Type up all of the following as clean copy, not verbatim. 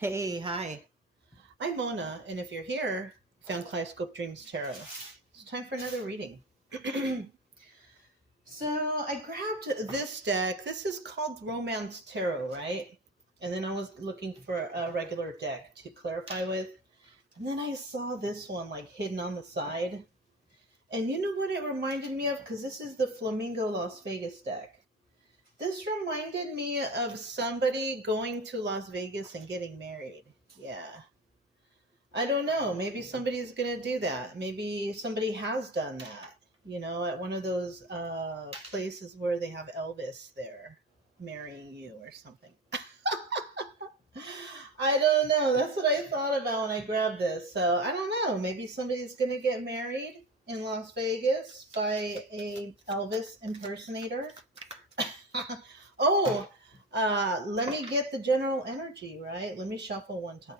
Hey, hi. I'm Mona, and if you're here, you found Kaleidoscope Dreams Tarot. It's time for another reading. So I grabbed this deck. This is called Romance Tarot, right? And then I was looking for a regular deck to clarify with. And then I saw this one like hidden on the side. And you know what it reminded me of? Because this is the Flamingo Las Vegas deck. This reminded me of somebody going to Las Vegas and getting married. Yeah. I don't know. Maybe somebody's going to do that. Maybe somebody has done that, at one of those places where they have Elvis there marrying you or something. I don't know. That's what I thought about when I grabbed this. So I don't know. Maybe somebody's going to get married in Las Vegas by a Elvis impersonator. Oh, let me get the general energy, right? Let me shuffle one time.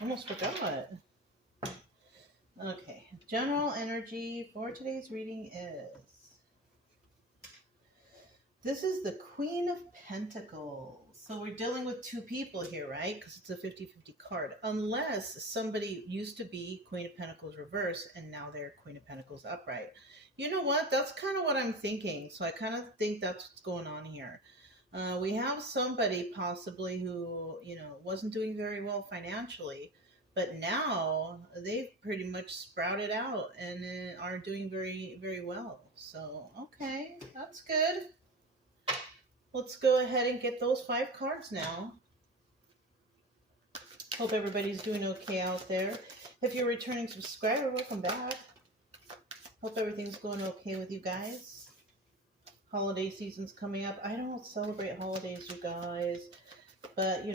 Almost forgot. Okay, general energy for today's reading is... This is the Queen of Pentacles. So we're dealing with two people here, right? Because it's a 50-50 card. Unless somebody used to be Queen of Pentacles reverse and now they're Queen of Pentacles upright. You know what? That's kind of what I'm thinking. So I kind of think that's what's going on here. We have somebody possibly who, wasn't doing very well financially, but now they've pretty much sprouted out and are doing very, very well. So, okay, that's good. Let's go ahead and get those 5 cards now. Hope everybody's doing okay out there. If you're a returning subscriber, welcome back. Hope everything's going okay with you guys. Holiday season's coming up. I don't celebrate holidays, you guys. But,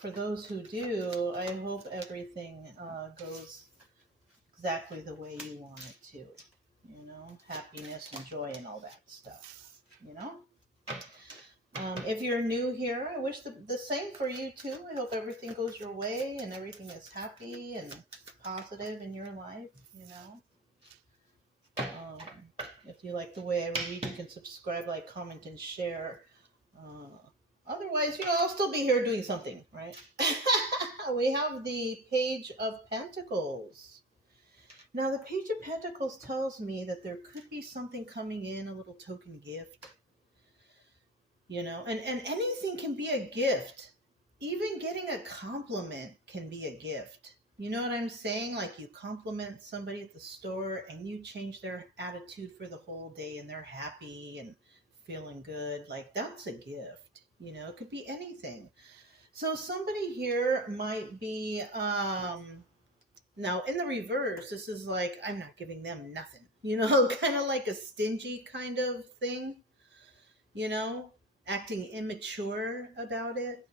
for those who do, I hope everything goes exactly the way you want it to. Happiness and joy and all that stuff, If you're new here, I wish the same for you too. I hope everything goes your way and everything is happy and positive in your life, If you like the way I read, you can subscribe, like, comment, and share. Otherwise, I'll still be here doing something, right? We have the Page of Pentacles. Now, the Page of Pentacles tells me that there could be something coming in, a little token gift. And anything can be a gift. Even getting a compliment can be a gift. You know what I'm saying? Like, you compliment somebody at the store and you change their attitude for the whole day and they're happy and feeling good. Like, that's a gift. It could be anything. So somebody here might be, now in the reverse, this is like, I'm not giving them nothing, kind of like a stingy kind of thing, acting immature about it.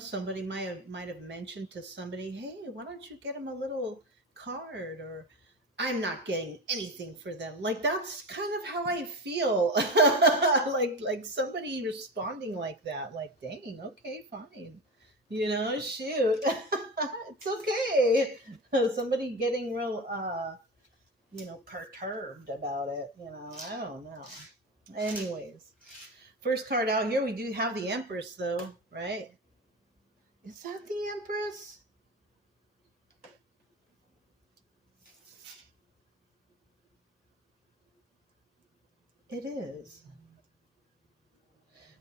Somebody might have mentioned to somebody, hey, why don't you get him a little card? Or, I'm not getting anything for them. Like, that's kind of how I feel. like somebody responding like that. Like, dang, okay, fine. Shoot. It's okay. Somebody getting real, perturbed about it. I don't know. Anyways. First card out here, we do have the Empress, though, right? Is that the Empress? It is.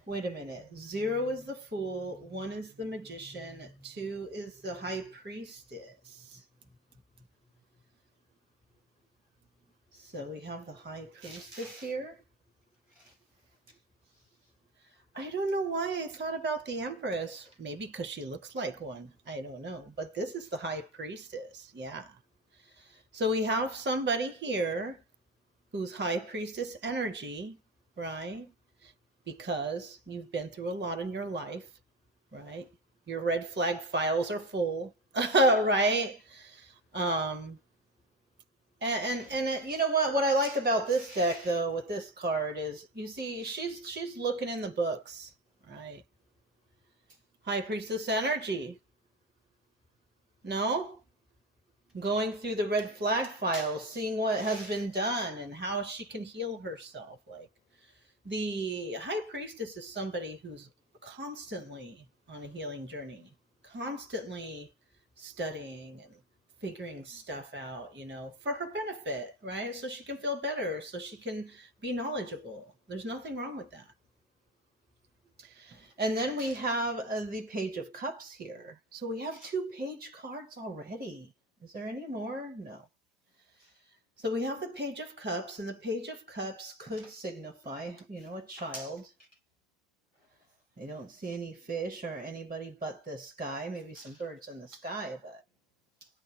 Wait a minute. 0 is the Fool, 1 is the Magician, 2 is the High Priestess. So we have the High Priestess here. I don't know why I thought about the Empress. Maybe because she looks like one. I don't know. But this is the High Priestess. Yeah. So we have somebody here who's High Priestess energy, right? Because you've been through a lot in your life, right? Your red flag files are full, right? And you know what I like about this deck, though, with this card is, you see, she's looking in the books, right? High Priestess energy. No? Going through the red flag files, seeing what has been done and how she can heal herself. Like, The high priestess is somebody who's constantly on a healing journey, constantly studying and figuring stuff out, for her benefit, right? So she can feel better, so she can be knowledgeable. There's nothing wrong with that. And then we have the Page of Cups here. So we have 2 page cards already. Is there any more? No. So we have the Page of Cups, and the Page of Cups could signify, a child. I don't see any fish or anybody but the sky, maybe some birds in the sky, but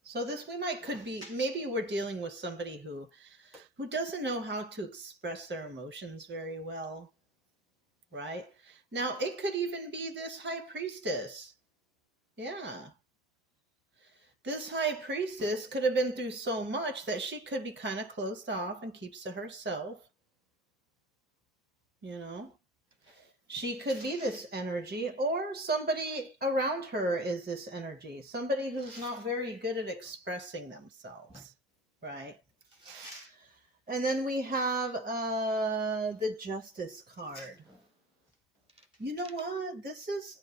so this could be, maybe we're dealing with somebody who doesn't know how to express their emotions very well, right? Now, it could even be this high priestess. Yeah. This high priestess could have been through so much that she could be kind of closed off and keeps to herself. She could be this energy, or somebody around her is this energy. Somebody who's not very good at expressing themselves, right? And then we have the Justice card. You know what? This is,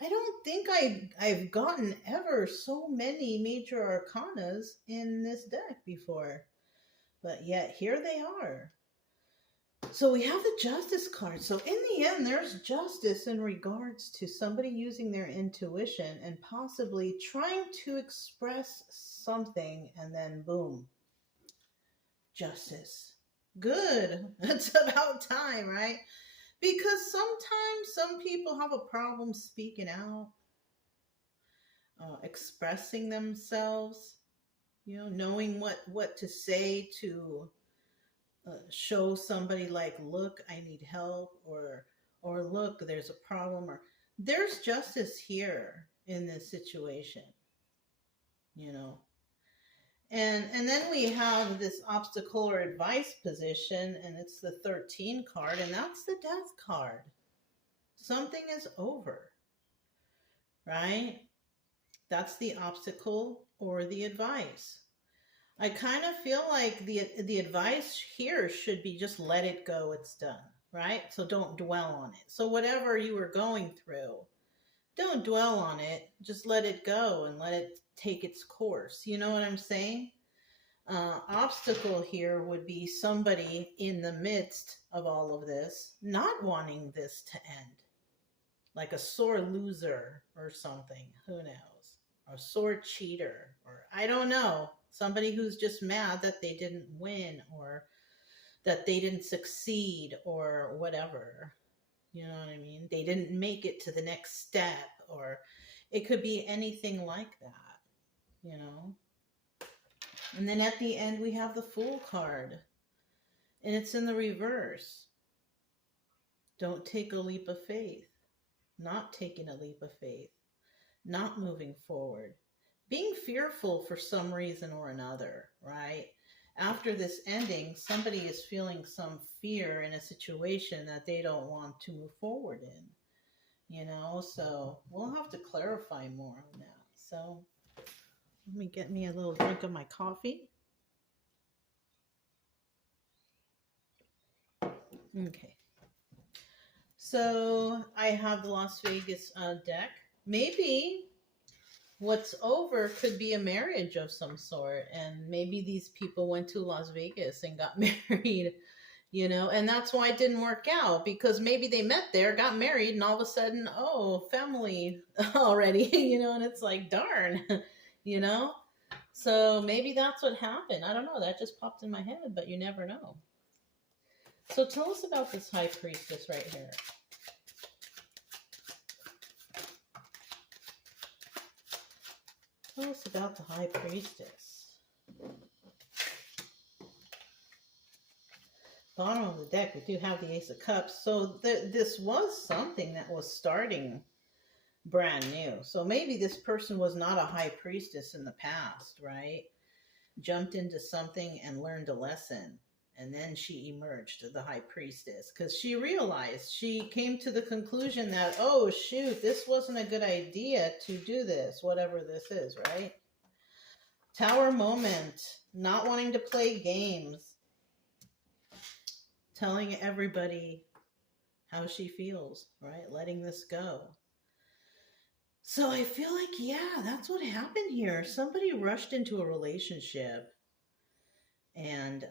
I don't think I've gotten ever so many major arcanas in this deck before. But yet, here they are. So we have the Justice card. So in the end, there's justice in regards to somebody using their intuition and possibly trying to express something, and then boom, justice. Good. It's about time, right? Because sometimes some people have a problem speaking out, expressing themselves, knowing what to say to show somebody, like, look, I need help, or look, there's a problem, or there's justice here in this situation, And then we have this obstacle or advice position, and it's the 13 card, and that's the Death card. Something is over, right? That's the obstacle or the advice. I kind of feel like the advice here should be just let it go, it's done, right? So don't dwell on it. So whatever you were going through, don't dwell on it. Just let it go and let it take its course. You know what I'm saying? Obstacle here would be somebody in the midst of all of this not wanting this to end, like a sore loser or something. Who knows? Or a sore cheater, or I don't know, somebody who's just mad that they didn't win, or that they didn't succeed, or whatever. You know what I mean? They didn't make it to the next step, or it could be anything like that, And then at the end, we have the Fool card, and it's in the reverse. Don't take a leap of faith. Not taking a leap of faith. Not moving forward. Being fearful for some reason or another, right? After this ending, somebody is feeling some fear in a situation that they don't want to move forward in, So we'll have to clarify more on that. So let me get me a little drink of my coffee. Okay. So I have the Las Vegas deck. Maybe what's over could be a marriage of some sort. And maybe these people went to Las Vegas and got married, and that's why it didn't work out, because maybe they met there, got married, and all of a sudden, oh, family already, and it's like, darn, So maybe that's what happened. I don't know. That just popped in my head, but you never know. So tell us about this High Priestess right here. Tell us about the High Priestess. Bottom of the deck, we do have the Ace of Cups. So this was something that was starting brand new. So maybe this person was not a High Priestess in the past, right? Jumped into something and learned a lesson. And then she emerged the High Priestess, because she realized, she came to the conclusion that, oh, shoot, this wasn't a good idea to do this, whatever this is, right? Tower moment, not wanting to play games. telling everybody how she feels, right? Letting this go. So I feel like, yeah, that's what happened here. Somebody rushed into a relationship and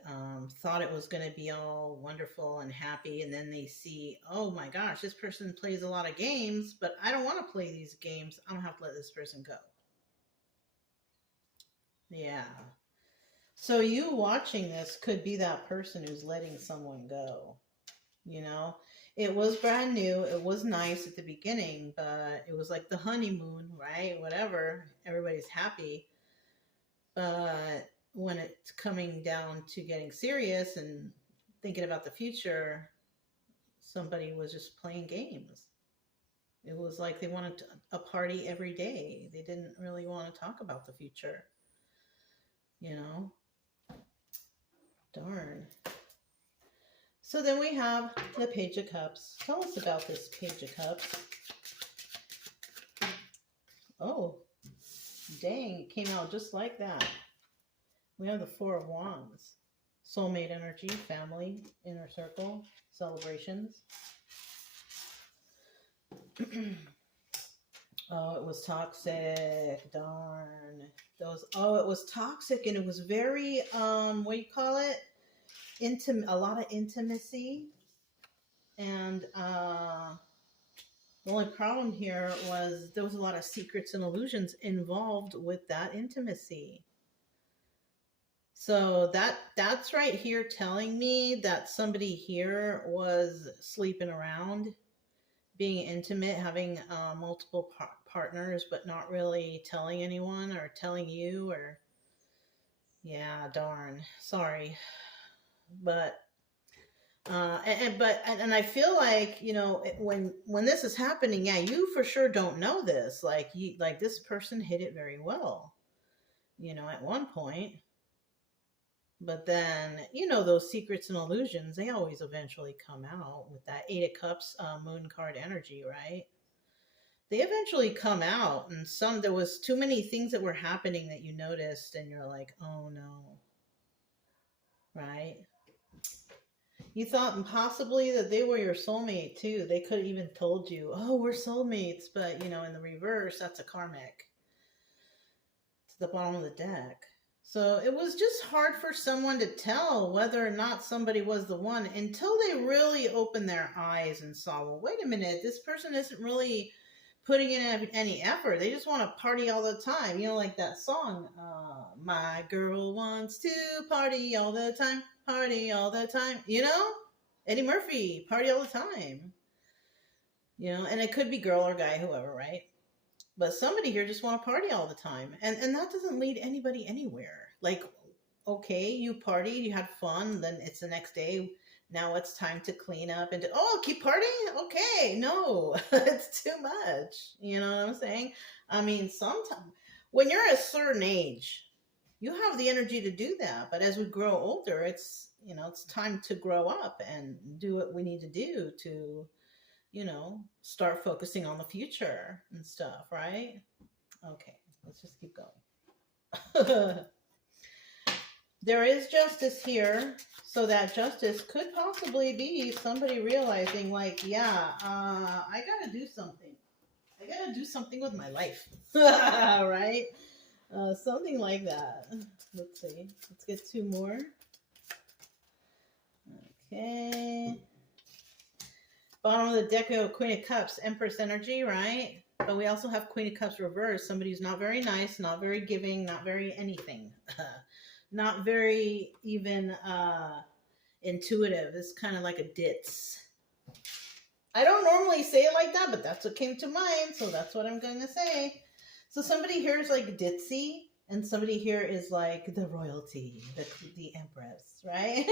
thought it was going to be all wonderful and happy. And then they see, oh my gosh, this person plays a lot of games, but I don't want to play these games. I'm going to have to let this person go. Yeah. So you watching this could be that person who's letting someone go. You know, it was brand new. It was nice at the beginning, but it was like the honeymoon, right? Whatever. Everybody's happy. But when it's coming down to getting serious and thinking about the future, somebody was just playing games. It was like they wanted a party every day. They didn't really want to talk about the future. You know? Darn. So then we have the Page of Cups. Tell us about this Page of Cups. Oh, dang, it came out just like that. We have the Four of Wands. Soulmate energy, family, inner circle, celebrations. Oh, it was toxic. Darn. It was toxic, and it was very, what do you call it? A lot of intimacy. And the only problem here was there was a lot of secrets and illusions involved with that intimacy. So that's right here telling me that somebody here was sleeping around, being intimate, having multiple partners, but not really telling anyone or telling you, or yeah, darn, sorry. But and I feel like, you know, when this is happening, yeah, you for sure don't know this. Like this person hid it very well, you know, at one point. But then, you know, those secrets and illusions, they always eventually come out with that Eight of Cups moon card energy, right? They eventually come out, and there was too many things that were happening that you noticed, and you're like, oh no, right? You thought possibly that they were your soulmate too. They could have even told you, oh, we're soulmates, but you know, in the reverse, that's a karmic. It's the bottom of the deck. So it was just hard for someone to tell whether or not somebody was the one until they really opened their eyes and saw, well, wait a minute, this person isn't really putting in any effort. They just want to party all the time. You know, like that song, my girl wants to party all the time, party all the time. You know, Eddie Murphy, party all the time. You know, and it could be girl or guy, whoever, right? But somebody here just want to party all the time. And that doesn't lead anybody anywhere. Like, okay, you partied, you had fun, then it's the next day. Now it's time to clean up and keep partying? Okay, no, it's too much. You know what I'm saying? I mean, sometimes when you're a certain age, you have the energy to do that. But as we grow older, it's time to grow up and do what we need to do to, start focusing on the future and stuff, right? Okay, let's just keep going. There is justice here, so that justice could possibly be somebody realizing, like, yeah, I gotta do something. I gotta do something with my life, right? Something like that. Let's see. Let's get two more. Okay. Bottom of the deck, we have Queen of Cups, Empress energy, right? But we also have Queen of Cups reversed. Somebody who's not very nice, not very giving, not very anything. Not very even intuitive. It's kind of like a ditz. I don't normally say it like that, but that's what came to mind, so that's what I'm going to say. So somebody here is like ditzy, and somebody here is like the royalty, the empress, right?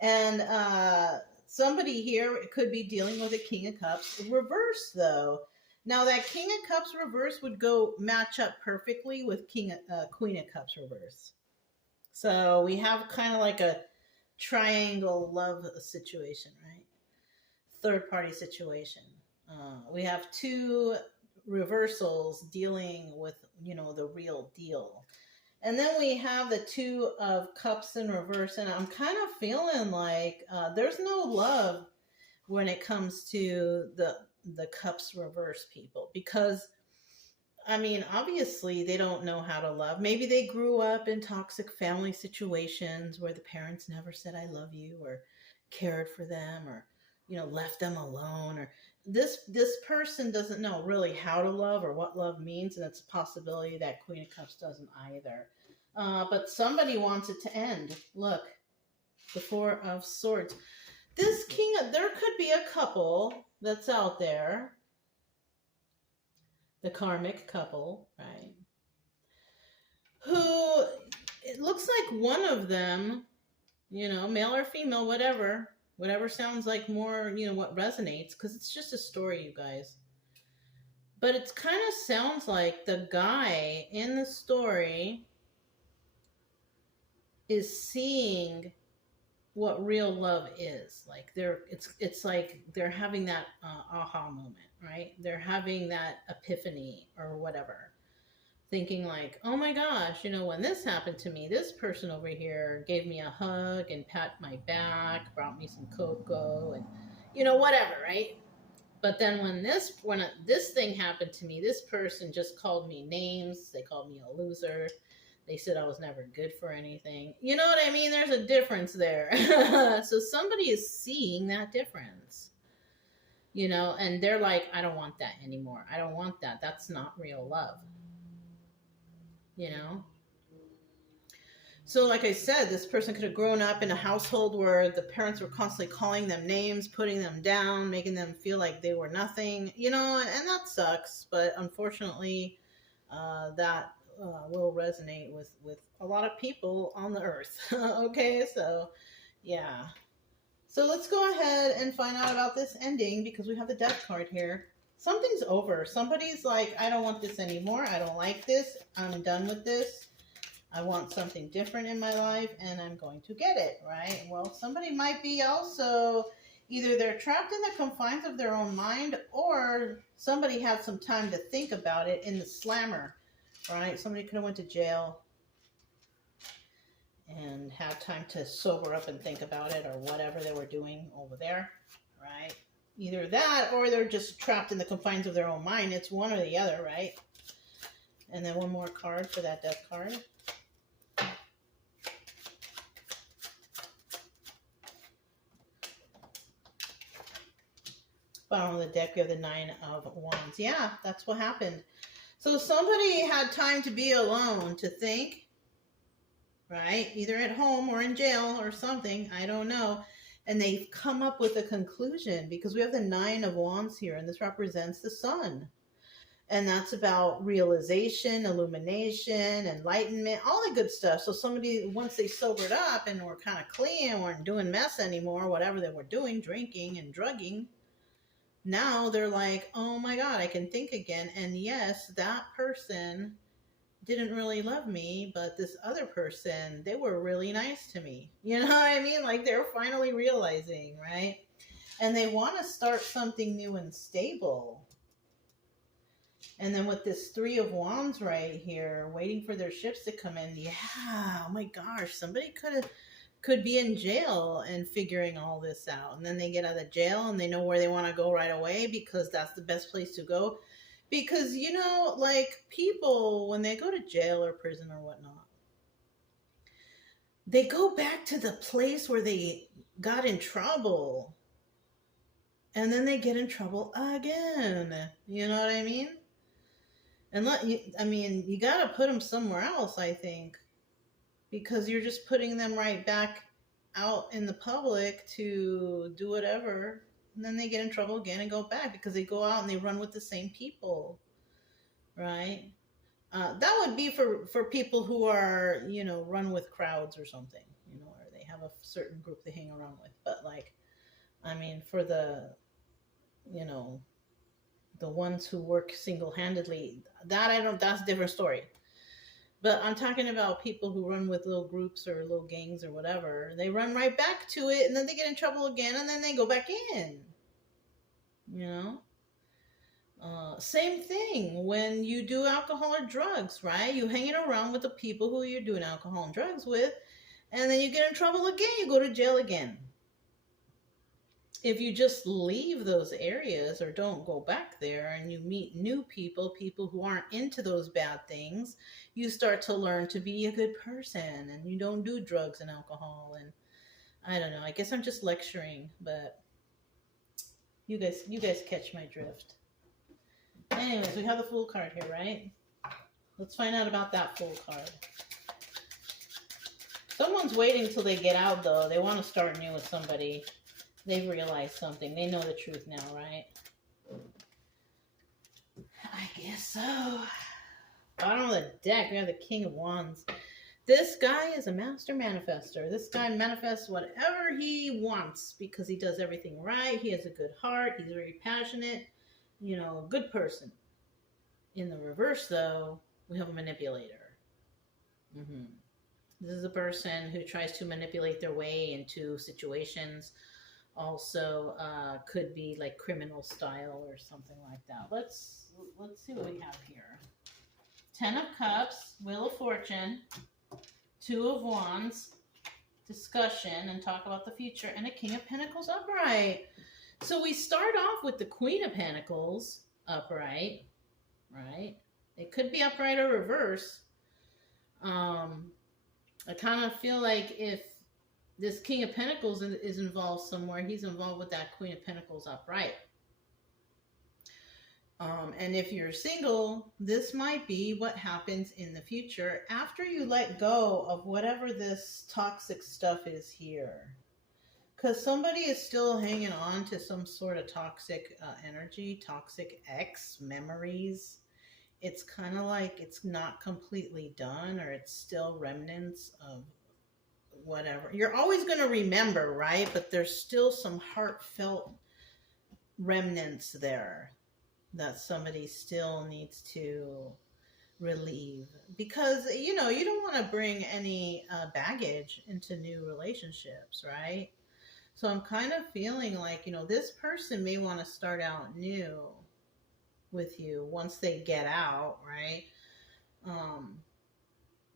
And somebody here could be dealing with a King of Cups reverse, though. Now that King of Cups reverse would go match up perfectly with Queen of Cups reverse. So we have kind of like a triangle love situation, right? Third party situation. We have two reversals dealing with, the real deal. And then we have the Two of Cups in reverse, and I'm kind of feeling like there's no love when it comes to the Cups reverse people, because I mean, obviously they don't know how to love. Maybe they grew up in toxic family situations where the parents never said I love you or cared for them, or left them alone, or this person doesn't know really how to love or what love means, and it's a possibility that Queen of Cups doesn't either. But somebody wants it to end. Look, the Four of Swords. This there could be a couple that's out there, the karmic couple, right? Who, it looks like one of them, male or female, whatever sounds like more, what resonates, because it's just a story, you guys. But it kind of sounds like the guy in the story is seeing what real love is. Like it's like they're having that aha moment, right? They're having that epiphany or whatever, thinking like, oh my gosh, when this happened to me, this person over here gave me a hug and pat my back, brought me some cocoa, and whatever, right? But then when this thing happened to me, this person just called me names. They called me a loser. They said I was never good for anything. You know what I mean? There's a difference there. So somebody is seeing that difference, and they're like, I don't want that anymore. I don't want that. That's not real love. So like I said, this person could have grown up in a household where the parents were constantly calling them names, putting them down, making them feel like they were nothing, and that sucks. But unfortunately, that will resonate with a lot of people on the earth. Okay, so yeah. So let's go ahead and find out about this ending, because we have the Death card here. Something's over. Somebody's like, I don't want this anymore. I don't like this. I'm done with this. I want something different in my life, and I'm going to get it, right? Well, somebody might be also, either they're trapped in the confines of their own mind, or somebody had some time to think about it in the slammer, right? Somebody could have went to jail and had time to sober up and think about it, or whatever they were doing over there, right? Either that, or they're just trapped in the confines of their own mind. It's one or the other, right? And then one more card for that Death card. Bottom of the deck, we have the Nine of Wands. Yeah, that's what happened. So somebody had time to be alone, to think, right? Either at home or in jail or something. I don't know. And they've come up with a conclusion, because we have the Nine of Wands here, and this represents the sun. And that's about realization, illumination, enlightenment, all the good stuff. So somebody, once they sobered up and were kind of clean, weren't doing mess anymore, whatever they were doing, drinking and drugging, now they're like, oh my God, I can think again. And yes, that person didn't really love me, but this other person, they were really nice to me. You know what I mean? Like, they're finally realizing, right? And they want to start something new and stable. And then with this Three of Wands right here, waiting for their ships to come in. Yeah, oh my gosh, somebody could be in jail and figuring all this out. And then they get out of jail and they know where they want to go right away, because that's the best place to go. Because, like, people, when they go to jail or prison or whatnot, they go back to the place where they got in trouble. And then they get in trouble again. You know what I mean? And you got to put them somewhere else, I think. Because you're just putting them right back out in the public to do whatever. And then they get in trouble again and go back, because they go out and they run with the same people, right? That would be for people who are, run with crowds or something, or they have a certain group they hang around with. But for the, the ones who work single-handedly, that's a different story. But I'm talking about people who run with little groups or little gangs or whatever. They run right back to it, and then they get in trouble again, and then they go back in. Same thing when you do alcohol or drugs, right? You hanging around with the people who you're doing alcohol and drugs with, and then you get in trouble again, you go to jail again. If you just leave those areas or don't go back there and you meet new people, people who aren't into those bad things, you start to learn to be a good person and you don't do drugs and alcohol. And I don't know, I guess I'm just lecturing, but you guys catch my drift. Anyways, we have the Fool card here, right? Let's find out about that Fool card. Someone's waiting till they get out, though. They want to start new with somebody. They've realized something. They know the truth now, right? I guess so. Bottom of the deck, we have the King of Wands. This guy is a master manifester. This guy manifests whatever he wants because he does everything right. He has a good heart. He's very passionate. You know, a good person. In the reverse, though, we have a manipulator. This is a person who tries to manipulate their way into situations. Also, could be like criminal style or something like that. Let's see what we have here. 10 of Cups, Wheel of Fortune, 2 of Wands, discussion and talk about the future, and a King of Pentacles upright. So we start off with the Queen of Pentacles upright, right? It could be upright or reverse. I kind of feel like if this King of Pentacles is involved somewhere, he's involved with that Queen of Pentacles upright. And if you're single, this might be what happens in the future after you let go of whatever this toxic stuff is here. Because somebody is still hanging on to some sort of toxic energy, toxic ex memories. It's kind of like it's not completely done, or it's still remnants of whatever. You're always going to remember, right? But there's still some heartfelt remnants there that somebody still needs to relieve. Because, you know, you don't want to bring any baggage into new relationships, right? So I'm kind of feeling like, you know, this person may want to start out new with you once they get out, right?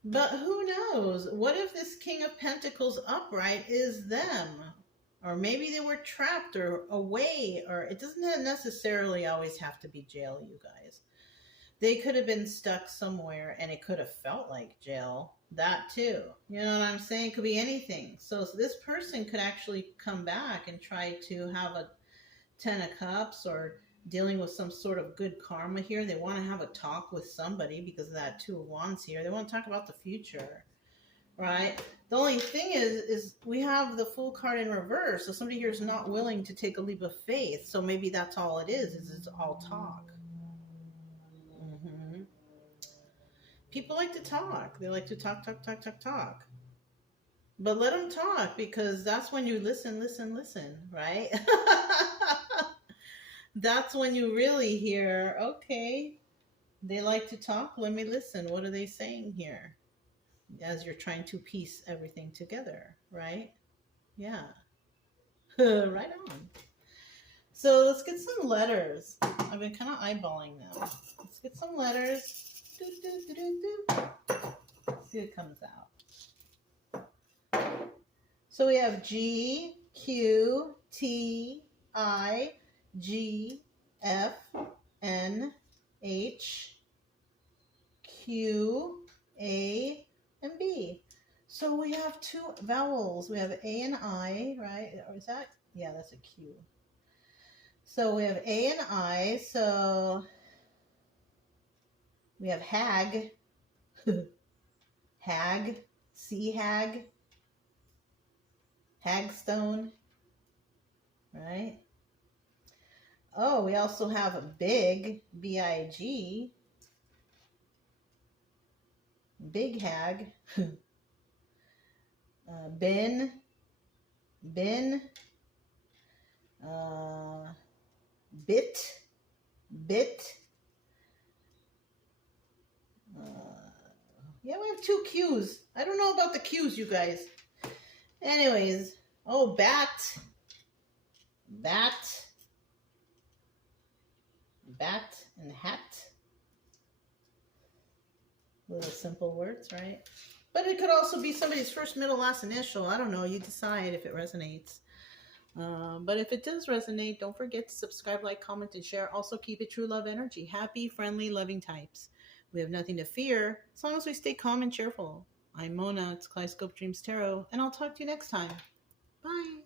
But who knows? What if this King of Pentacles upright is them? Or maybe they were trapped or away, or it doesn't necessarily always have to be jail, you guys. They could have been stuck somewhere and it could have felt like jail. That too. You know what I'm saying? It could be anything. So this person could actually come back and try to have a 10 of Cups, or dealing with some sort of good karma here. They want to have a talk with somebody because of that 2 of Wands here. They want to talk about the future, right? The only thing is we have the Fool card in reverse. So somebody here is not willing to take a leap of faith. So maybe that's all it is it's all talk. People like to talk. They like to talk. But let them talk, because that's when you listen, right? That's when you really hear, okay, they like to talk. Let me listen. What are they saying here? As you're trying to piece everything together, right? Yeah. Right on. So let's get some letters. I've been kind of eyeballing them. Let's get some letters. Let's see what comes out. So we have G, Q, T, I, G, F, N, H, Q, A, and B. So we have 2 vowels. We have A and I, right? Or is that? Yeah, that's a Q. So we have A and I. So we have hag, hag, sea hag, hagstone, right? Oh, we also have a big, B-I-G, big hag, bin, bit, yeah, we have 2 Q's. I don't know about the Q's, you guys. Anyways, oh, bat, bat and hat. Little simple words, right? But it could also be somebody's first, middle, last initial. I don't know. You decide if it resonates. But if it does resonate, don't forget to subscribe, like, comment, and share. Also, keep it true love energy. Happy, friendly, loving types. We have nothing to fear as long as we stay calm and cheerful. I'm Mona. It's Kaleidoscope Dreams Tarot, and I'll talk to you next time. Bye.